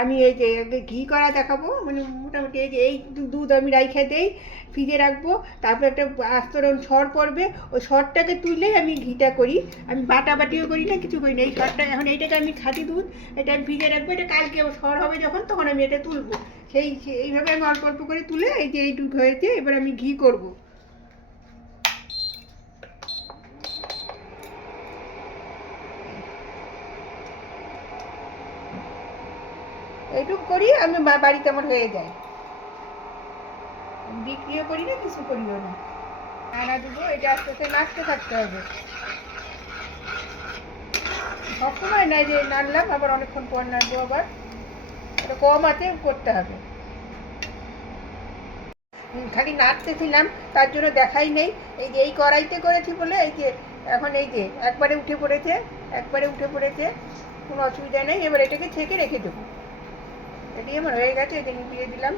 আমি এই যে ঘি করা দেখাবো, মানে মোটামুটি এই যে এই দুধ আমি রাইখে দেই, ফ্রিজে রাখবো, তারপর একটা আস্তরণ সর পড়বে, ওই সরটাকে তুললেই আমি ঘিটা করি। আমি বাটাবাটিও করি না, কিছু করি না। এই সরটা এখন এইটাকে আমি খাঁটি দুধ, এটা আমি ফ্রিজে রাখবো, এটা কালকে সর হবে যখন তখন আমি এটা তুলবো। এইভাবে আমি অল্প অল্প করে তুলে এই যে এইটুকু হয়েছে, এবার আমি ঘি করবো। এইটুকু করি আমি, বাড়িতে আমার হয়ে যায়। বিক্রিও করি না, কিছু করিও না। নাড়া দেবো, এটা আস্তে আস্তে নাড়তে থাকতে হবে। সবসময় নাই যে নাড়লাম আবার অনেকক্ষণ পর নাড়বো, আবার এটা কম আছে করতে হবে। খালি নাড়তেছিলাম, তার জন্য দেখাই নেই। এই যে এই কড়াইতে করেছি বলে এই যে এখন এই যে একবারে উঠে পড়েছে, একবারে উঠে পড়েছে, কোনো অসুবিধা নেই। এবার এটাকে ছেঁকে রেখে দেবো। এটি আমার হয়ে গেছে, এটা দিয়ে দিলাম।